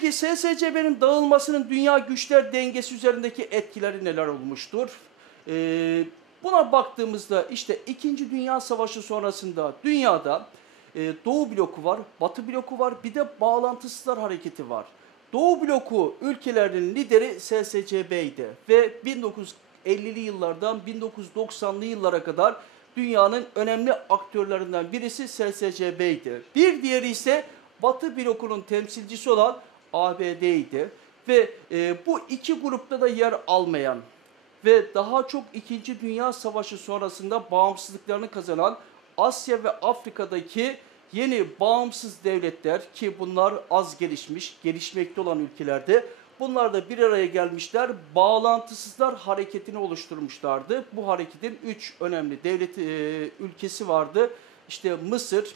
Peki SSCB'nin dağılmasının dünya güçler dengesi üzerindeki etkileri neler olmuştur? Ee, buna baktığımızda işte 2. Dünya Savaşı sonrasında dünyada e, Doğu bloku var, Batı bloku var, bir de bağlantısızlar hareketi var. Doğu bloku ülkelerinin lideri SSCB'ydi ve 1950'li yıllardan 1990'lı yıllara kadar dünyanın önemli aktörlerinden birisi SSCB'ydi. Bir diğeri ise Batı blokunun temsilcisi olan ABD'ydi ve e, bu iki grupta da yer almayan ve daha çok 2. Dünya Savaşı sonrasında bağımsızlıklarını kazanan Asya ve Afrika'daki yeni bağımsız devletler ki bunlar az gelişmiş, gelişmekte olan ülkelerde bunlar da bir araya gelmişler, bağlantısızlar hareketini oluşturmuşlardı. Bu hareketin üç önemli devlet e, ülkesi vardı. İşte Mısır,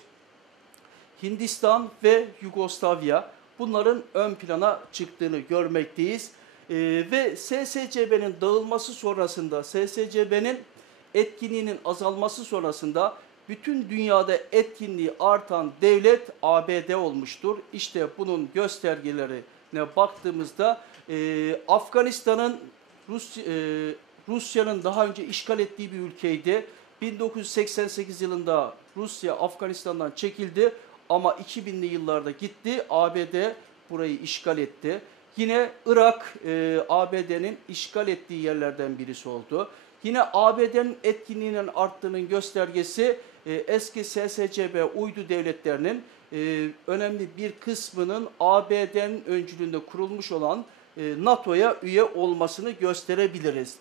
Hindistan ve Yugoslavya bunların ön plana çıktığını görmekteyiz. E, ve SSCB'nin dağılması sonrasında, SSCB'nin etkinliğinin azalması sonrasında bütün dünyada etkinliği artan devlet ABD olmuştur. İşte bunun göstergelerine baktığımızda e, Afganistan'ın Rus, e, Rusya'nın daha önce işgal ettiği bir ülkeydi. 1988 yılında Rusya Afganistan'dan çekildi ama 2000'li yıllarda gitti ABD burayı işgal etti. Yine Irak e, ABD'nin işgal ettiği yerlerden birisi oldu. Yine ABD'nin etkinliğinin arttığının göstergesi e, eski SSCB uydu devletlerinin e, önemli bir kısmının ABD'nin öncülüğünde kurulmuş olan e, NATO'ya üye olmasını gösterebiliriz.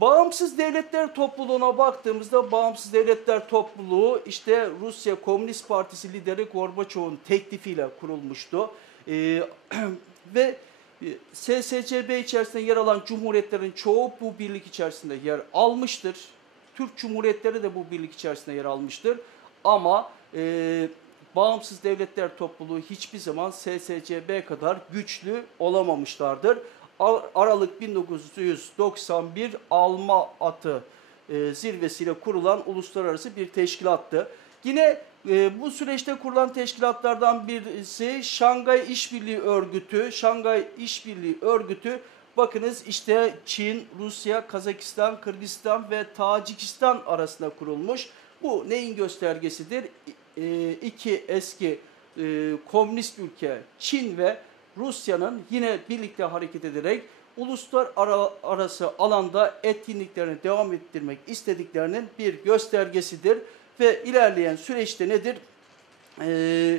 Bağımsız devletler topluluğuna baktığımızda bağımsız devletler topluluğu işte Rusya Komünist Partisi lideri Gorbaçov'un teklifiyle kurulmuştu. Ee, ve SSCB içerisinde yer alan cumhuriyetlerin çoğu bu birlik içerisinde yer almıştır. Türk Cumhuriyetleri de bu birlik içerisinde yer almıştır. Ama e, bağımsız devletler topluluğu hiçbir zaman SSCB kadar güçlü olamamışlardır. Aralık 1991 Alma Atı e, zirvesiyle kurulan uluslararası bir teşkilattı. Yine e, bu süreçte kurulan teşkilatlardan birisi Şangay İşbirliği Örgütü. Şangay İşbirliği Örgütü bakınız işte Çin, Rusya, Kazakistan, Kırgızistan ve Tacikistan arasında kurulmuş. Bu neyin göstergesidir? E, iki eski e, komünist ülke Çin ve Rusya'nın yine birlikte hareket ederek uluslararası alanda etkinliklerini devam ettirmek istediklerinin bir göstergesidir. Ve ilerleyen süreçte nedir? Ee,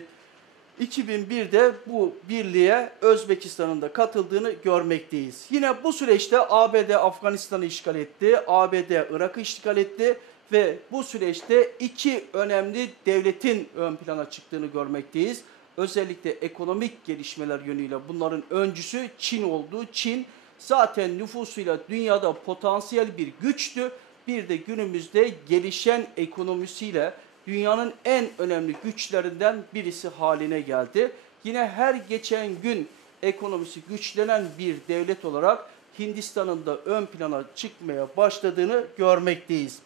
2001'de bu birliğe Özbekistan'ın da katıldığını görmekteyiz. Yine bu süreçte ABD Afganistan'ı işgal etti, ABD Irak'ı işgal etti ve bu süreçte iki önemli devletin ön plana çıktığını görmekteyiz özellikle ekonomik gelişmeler yönüyle bunların öncüsü Çin oldu. Çin zaten nüfusuyla dünyada potansiyel bir güçtü. Bir de günümüzde gelişen ekonomisiyle dünyanın en önemli güçlerinden birisi haline geldi. Yine her geçen gün ekonomisi güçlenen bir devlet olarak Hindistan'ın da ön plana çıkmaya başladığını görmekteyiz.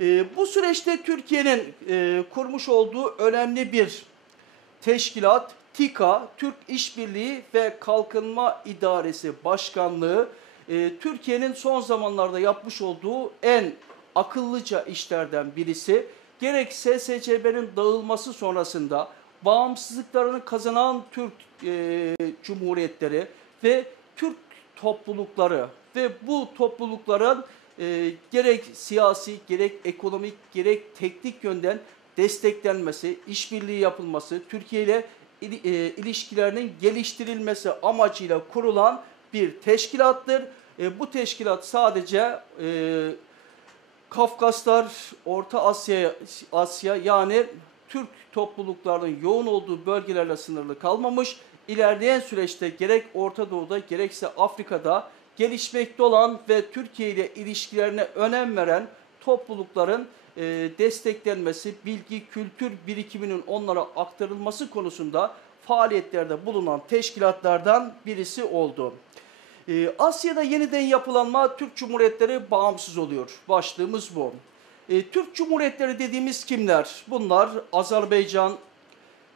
E, bu süreçte Türkiye'nin e, kurmuş olduğu önemli bir teşkilat TİKA, Türk İşbirliği ve Kalkınma İdaresi Başkanlığı, e, Türkiye'nin son zamanlarda yapmış olduğu en akıllıca işlerden birisi. Gerek SSCB'nin dağılması sonrasında bağımsızlıklarını kazanan Türk e, Cumhuriyetleri ve Türk toplulukları ve bu toplulukların e, gerek siyasi, gerek ekonomik, gerek teknik yönden desteklenmesi, işbirliği yapılması, Türkiye ile e, ilişkilerinin geliştirilmesi amacıyla kurulan bir teşkilattır. E, bu teşkilat sadece e, Kafkaslar, Orta Asya, Asya yani Türk topluluklarının yoğun olduğu bölgelerle sınırlı kalmamış. İlerleyen süreçte gerek Orta Doğu'da gerekse Afrika'da gelişmekte olan ve Türkiye ile ilişkilerine önem veren toplulukların e, desteklenmesi, bilgi, kültür birikiminin onlara aktarılması konusunda faaliyetlerde bulunan teşkilatlardan birisi oldu. E, Asya'da yeniden yapılanma Türk Cumhuriyetleri bağımsız oluyor. Başlığımız bu. E, Türk Cumhuriyetleri dediğimiz kimler? Bunlar Azerbaycan,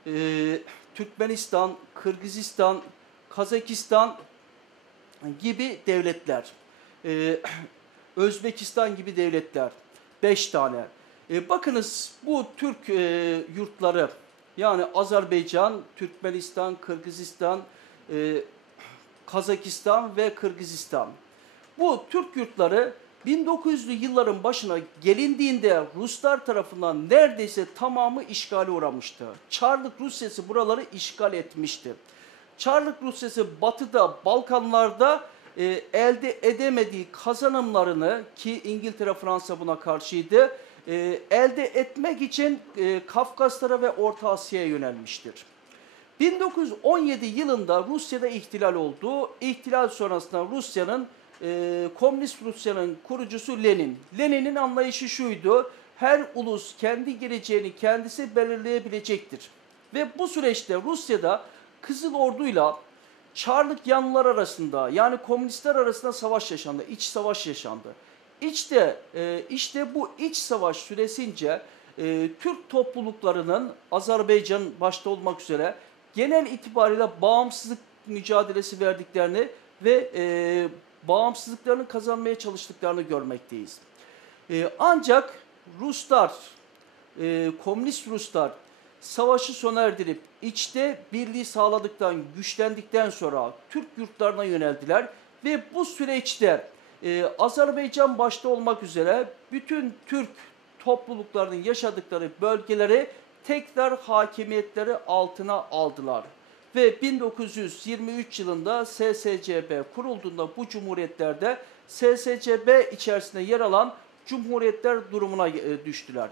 e, Türkmenistan, Kırgızistan, Kazakistan gibi devletler, e, Özbekistan gibi devletler, beş tane. E, bakınız bu Türk e, yurtları yani Azerbaycan, Türkmenistan, Kırgızistan, e, Kazakistan ve Kırgızistan. Bu Türk yurtları 1900'lü yılların başına gelindiğinde Ruslar tarafından neredeyse tamamı işgale uğramıştı. Çarlık Rusyası buraları işgal etmişti. Çarlık Rusyası batıda, Balkanlarda e, elde edemediği kazanımlarını ki İngiltere, Fransa buna karşıydı, e, elde etmek için e, Kafkaslara ve Orta Asya'ya yönelmiştir. 1917 yılında Rusya'da ihtilal oldu. İhtilal sonrasında Rusya'nın e, Komünist Rusya'nın kurucusu Lenin. Lenin'in anlayışı şuydu. Her ulus kendi geleceğini kendisi belirleyebilecektir. Ve bu süreçte Rusya'da Kızıl Ordu'yla Çarlık yanlılar arasında yani komünistler arasında savaş yaşandı. iç savaş yaşandı. İçte e, işte bu iç savaş süresince e, Türk topluluklarının Azerbaycan başta olmak üzere genel itibariyle bağımsızlık mücadelesi verdiklerini ve e, bağımsızlıklarını kazanmaya çalıştıklarını görmekteyiz. Ancak Ruslar, komünist Ruslar savaşı sona erdirip içte birliği sağladıktan, güçlendikten sonra Türk yurtlarına yöneldiler ve bu süreçte e, Azerbaycan başta olmak üzere bütün Türk topluluklarının yaşadıkları bölgeleri tekrar hakimiyetleri altına aldılar. Ve 1923 yılında SSCB kurulduğunda bu cumhuriyetlerde SSCB içerisinde yer alan cumhuriyetler durumuna e, düştüler.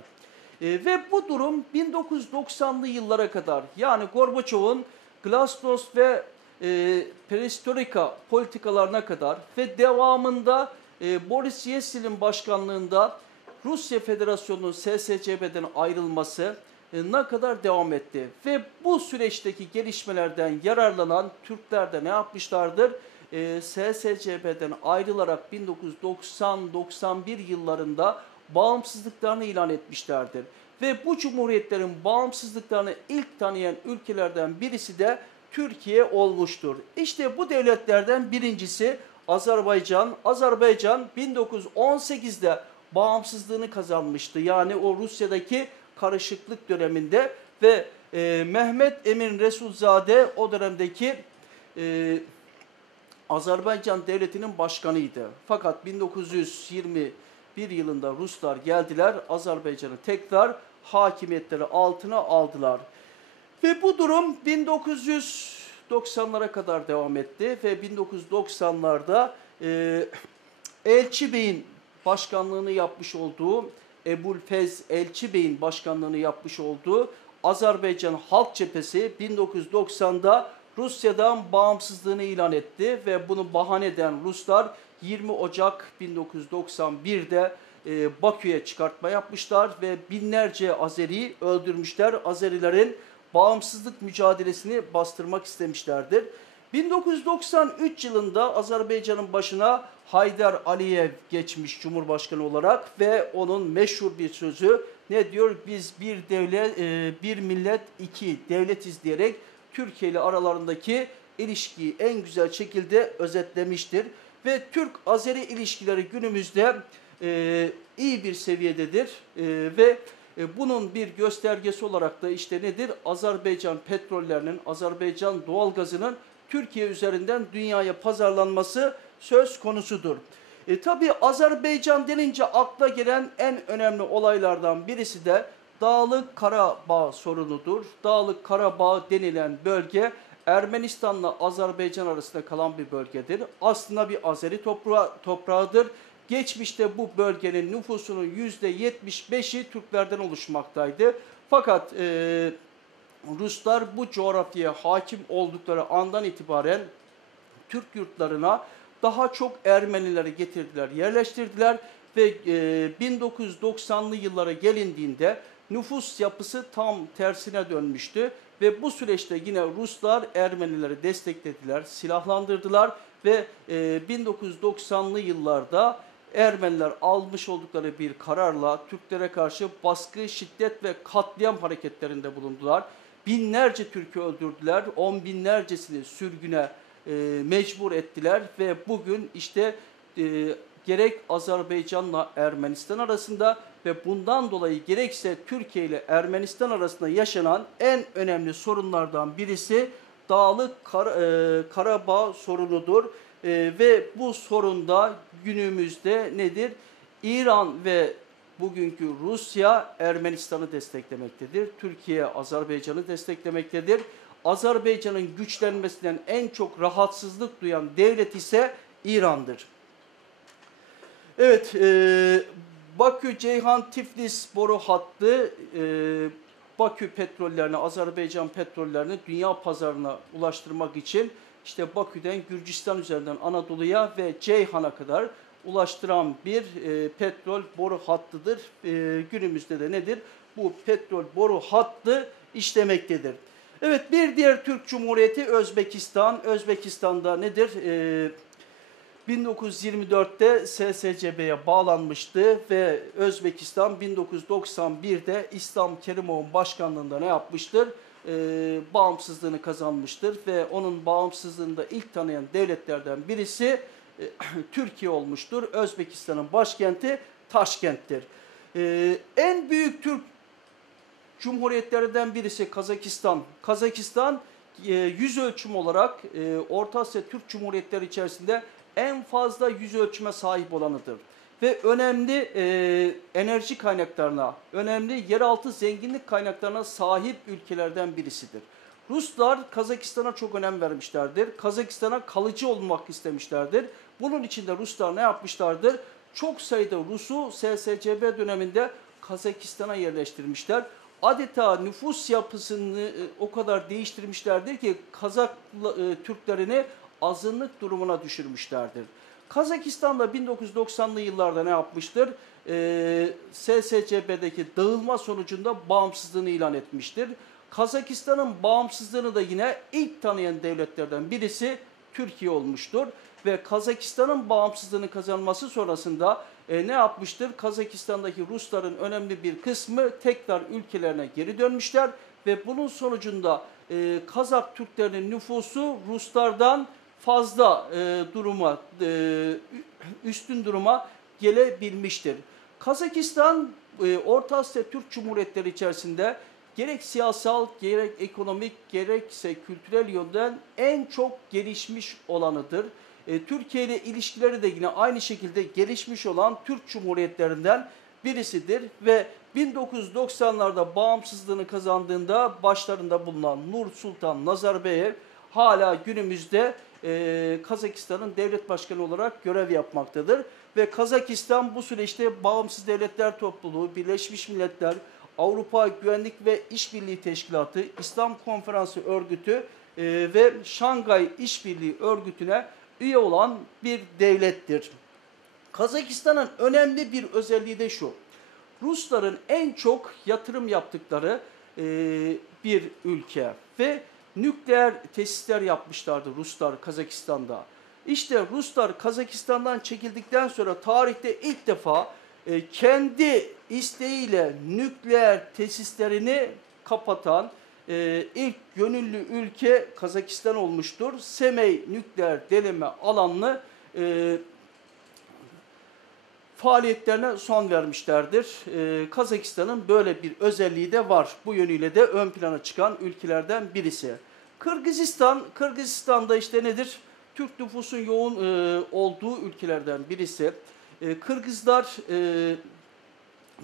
E, ve bu durum 1990'lı yıllara kadar yani Gorbaçov'un Glasnost ve e, Perestroika politikalarına kadar ve devamında e, Boris Yeltsin'in başkanlığında Rusya Federasyonu'nun SSCB'den ayrılması e, ne kadar devam etti. Ve bu süreçteki gelişmelerden yararlanan Türkler de ne yapmışlardır? E, SSCB'den ayrılarak 1990-91 yıllarında bağımsızlıklarını ilan etmişlerdir. Ve bu cumhuriyetlerin bağımsızlıklarını ilk tanıyan ülkelerden birisi de Türkiye olmuştur. İşte bu devletlerden birincisi Azerbaycan. Azerbaycan 1918'de bağımsızlığını kazanmıştı. Yani o Rusya'daki karışıklık döneminde ve e, Mehmet Emin Resulzade o dönemdeki e, Azerbaycan devletinin başkanıydı. Fakat 1921 yılında Ruslar geldiler, Azerbaycan'ı tekrar hakimiyetleri altına aldılar. Ve bu durum 1990'lara kadar devam etti ve 1990'larda e, Elçi Bey'in başkanlığını yapmış olduğu Ebul Fez Elçi Bey'in başkanlığını yapmış olduğu Azerbaycan Halk Cephesi 1990'da Rusya'dan bağımsızlığını ilan etti ve bunu bahane eden Ruslar 20 Ocak 1991'de e, Bakü'ye çıkartma yapmışlar ve binlerce Azeri öldürmüşler. Azerilerin bağımsızlık mücadelesini bastırmak istemişlerdir. 1993 yılında Azerbaycan'ın başına Haydar Aliyev geçmiş Cumhurbaşkanı olarak ve onun meşhur bir sözü ne diyor? Biz bir devlet, e, bir millet, iki devletiz diyerek Türkiye ile aralarındaki ilişkiyi en güzel şekilde özetlemiştir. Ve Türk-Azeri ilişkileri günümüzde e, iyi bir seviyededir e, ve e, bunun bir göstergesi olarak da işte nedir? Azerbaycan petrollerinin, Azerbaycan doğalgazının Türkiye üzerinden dünyaya pazarlanması söz konusudur. E, tabii Azerbaycan denince akla gelen en önemli olaylardan birisi de Dağlık Karabağ sorunudur. Dağlık Karabağ denilen bölge Ermenistan'la Azerbaycan arasında kalan bir bölgedir. Aslında bir Azeri toprağı, toprağıdır. Geçmişte bu bölgenin nüfusunun %75'i Türklerden oluşmaktaydı. Fakat e, Ruslar bu coğrafyaya hakim oldukları andan itibaren Türk yurtlarına daha çok Ermenileri getirdiler, yerleştirdiler ve e, 1990'lı yıllara gelindiğinde nüfus yapısı tam tersine dönmüştü ve bu süreçte yine Ruslar Ermenileri desteklediler, silahlandırdılar ve e, 1990'lı yıllarda Ermeniler almış oldukları bir kararla Türklere karşı baskı, şiddet ve katliam hareketlerinde bulundular. Binlerce Türk'ü öldürdüler, on binlercesini sürgüne e, mecbur ettiler ve bugün işte e, gerek Azerbaycan'la Ermenistan arasında ve bundan dolayı gerekse Türkiye ile Ermenistan arasında yaşanan en önemli sorunlardan birisi Dağlık Kar, e, Karabağ sorunudur. E, ve bu sorunda günümüzde nedir? İran ve bugünkü Rusya Ermenistan'ı desteklemektedir. Türkiye Azerbaycan'ı desteklemektedir. Azerbaycan'ın güçlenmesinden en çok rahatsızlık duyan devlet ise İran'dır. Evet, e, Bakü Ceyhan Tiflis boru hattı e, Bakü petrollerini, Azerbaycan petrollerini dünya pazarına ulaştırmak için işte Bakü'den Gürcistan üzerinden Anadolu'ya ve Ceyhan'a kadar ulaştıran bir e, petrol boru hattıdır. E, günümüzde de nedir? Bu petrol boru hattı işlemektedir. Evet bir diğer Türk Cumhuriyeti Özbekistan. Özbekistan'da nedir? E, 1924'te SSCB'ye bağlanmıştı ve Özbekistan 1991'de İslam Kerimov'un başkanlığında ne yapmıştır? Ee, bağımsızlığını kazanmıştır ve onun bağımsızlığını da ilk tanıyan devletlerden birisi e, Türkiye olmuştur. Özbekistan'ın başkenti Taşkent'tir. Ee, en büyük Türk Cumhuriyetlerinden birisi Kazakistan. Kazakistan e, yüz ölçüm olarak e, Orta Asya Türk Cumhuriyetleri içerisinde en fazla yüz ölçüme sahip olanıdır. Ve önemli e, enerji kaynaklarına, önemli yeraltı zenginlik kaynaklarına sahip ülkelerden birisidir. Ruslar Kazakistan'a çok önem vermişlerdir. Kazakistan'a kalıcı olmak istemişlerdir. Bunun için de Ruslar ne yapmışlardır? Çok sayıda Rus'u SSCB döneminde Kazakistan'a yerleştirmişler. Adeta nüfus yapısını e, o kadar değiştirmişlerdir ki Kazak e, Türklerini azınlık durumuna düşürmüşlerdir. Kazakistan'da 1990'lı yıllarda ne yapmıştır? Ee, SSCB'deki dağılma sonucunda bağımsızlığını ilan etmiştir. Kazakistan'ın bağımsızlığını da yine ilk tanıyan devletlerden birisi Türkiye olmuştur. Ve Kazakistan'ın bağımsızlığını kazanması sonrasında e, ne yapmıştır? Kazakistan'daki Rusların önemli bir kısmı tekrar ülkelerine geri dönmüşler ve bunun sonucunda e, Kazak Türklerinin nüfusu Ruslardan fazla e, duruma, e, üstün duruma gelebilmiştir. Kazakistan, e, Orta Asya Türk Cumhuriyetleri içerisinde gerek siyasal, gerek ekonomik, gerekse kültürel yönden en çok gelişmiş olanıdır. E, Türkiye ile ilişkileri de yine aynı şekilde gelişmiş olan Türk Cumhuriyetlerinden birisidir ve 1990'larda bağımsızlığını kazandığında başlarında bulunan Nur Sultan Nazarbayev hala günümüzde e, Kazakistan'ın devlet başkanı olarak görev yapmaktadır. Ve Kazakistan bu süreçte Bağımsız Devletler Topluluğu, Birleşmiş Milletler, Avrupa Güvenlik ve İşbirliği Teşkilatı, İslam Konferansı Örgütü e, ve Şangay İşbirliği Örgütü'ne üye olan bir devlettir. Kazakistan'ın önemli bir özelliği de şu. Rusların en çok yatırım yaptıkları e, bir ülke ve nükleer tesisler yapmışlardı Ruslar Kazakistan'da. İşte Ruslar Kazakistan'dan çekildikten sonra tarihte ilk defa e, kendi isteğiyle nükleer tesislerini kapatan e, ilk gönüllü ülke Kazakistan olmuştur. Semey nükleer deneme alanını e, faaliyetlerine son vermişlerdir. Ee, Kazakistan'ın böyle bir özelliği de var. Bu yönüyle de ön plana çıkan ülkelerden birisi. Kırgızistan, Kırgızistan'da işte nedir? Türk nüfusun yoğun e, olduğu ülkelerden birisi. E, Kırgızlar e,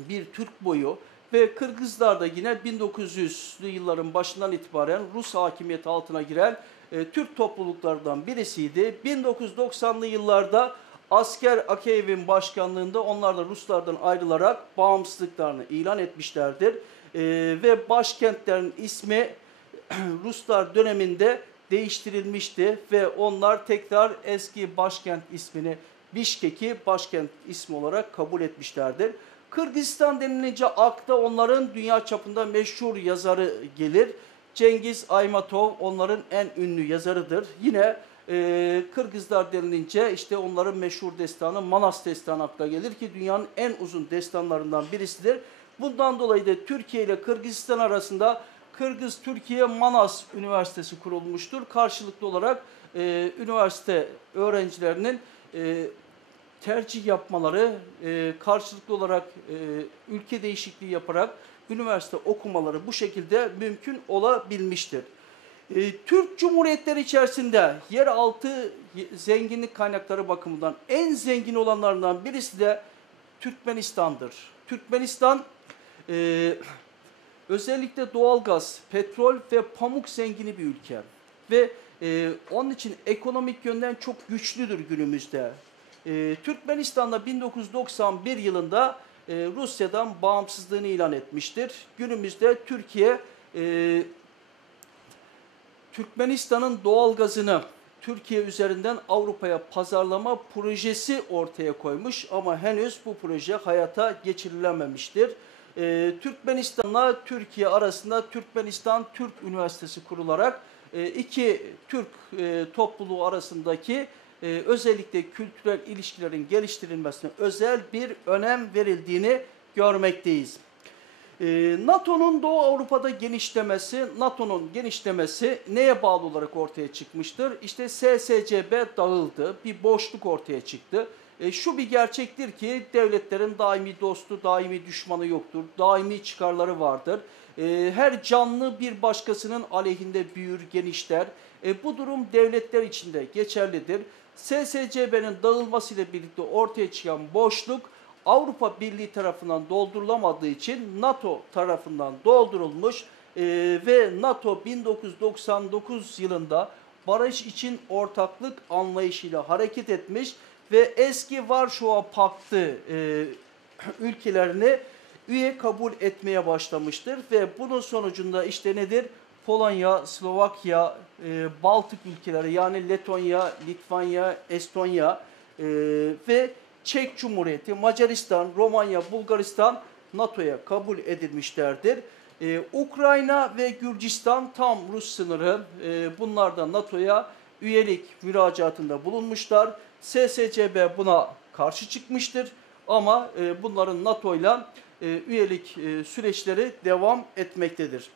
bir Türk boyu ve Kırgızlar da yine 1900'lü yılların başından itibaren Rus hakimiyeti altına giren e, Türk topluluklardan birisiydi. 1990'lı yıllarda Asker Akeyev'in başkanlığında onlar da Ruslardan ayrılarak bağımsızlıklarını ilan etmişlerdir. E, ve başkentlerin ismi Ruslar döneminde değiştirilmişti ve onlar tekrar eski başkent ismini Bişkek'i başkent ismi olarak kabul etmişlerdir. Kırgızistan denilince akta onların dünya çapında meşhur yazarı gelir. Cengiz Aymatov onların en ünlü yazarıdır. Yine e, Kırgızlar denilince işte onların meşhur destanı Manas destanı akla gelir ki dünyanın en uzun destanlarından birisidir. Bundan dolayı da Türkiye ile Kırgızistan arasında Kırgız-Türkiye Manas Üniversitesi kurulmuştur. Karşılıklı olarak e, üniversite öğrencilerinin e, tercih yapmaları, e, karşılıklı olarak e, ülke değişikliği yaparak üniversite okumaları bu şekilde mümkün olabilmiştir. E, Türk Cumhuriyetleri içerisinde yeraltı zenginlik kaynakları bakımından en zengin olanlarından birisi de Türkmenistan'dır. Türkmenistan e, özellikle doğalgaz, petrol ve pamuk zengini bir ülke. Ve e, onun için ekonomik yönden çok güçlüdür günümüzde. E, Türkmenistan'da 1991 yılında e, Rusya'dan bağımsızlığını ilan etmiştir. Günümüzde Türkiye e, Türkmenistan'ın doğalgazını Türkiye üzerinden Avrupa'ya pazarlama projesi ortaya koymuş ama henüz bu proje hayata geçirilememiştir. Ee, Türkmenistan'la Türkiye arasında Türkmenistan Türk Üniversitesi kurularak e, iki Türk e, topluluğu arasındaki e, özellikle kültürel ilişkilerin geliştirilmesine özel bir önem verildiğini görmekteyiz. Ee, NATO'nun Doğu Avrupa'da genişlemesi, NATO'nun genişlemesi neye bağlı olarak ortaya çıkmıştır? İşte SSCB dağıldı, bir boşluk ortaya çıktı. E, şu bir gerçektir ki devletlerin daimi dostu, daimi düşmanı yoktur, daimi çıkarları vardır. E, her canlı bir başkasının aleyhinde büyür, genişler. E, bu durum devletler içinde geçerlidir. SSCB'nin dağılmasıyla birlikte ortaya çıkan boşluk Avrupa Birliği tarafından doldurulamadığı için NATO tarafından doldurulmuş e, ve NATO 1999 yılında barış için ortaklık anlayışıyla hareket etmiş ve eski Varşova Paktı e, ülkelerini üye kabul etmeye başlamıştır ve bunun sonucunda işte nedir? Polonya, Slovakya, e, Baltık ülkeleri yani Letonya, Litvanya, Estonya e, ve Çek Cumhuriyeti, Macaristan, Romanya, Bulgaristan NATO'ya kabul edilmişlerdir. Ee, Ukrayna ve Gürcistan tam Rus sınırı e, bunlar da NATO'ya üyelik müracaatında bulunmuşlar. SSCB buna karşı çıkmıştır ama e, bunların NATO'yla e, üyelik e, süreçleri devam etmektedir.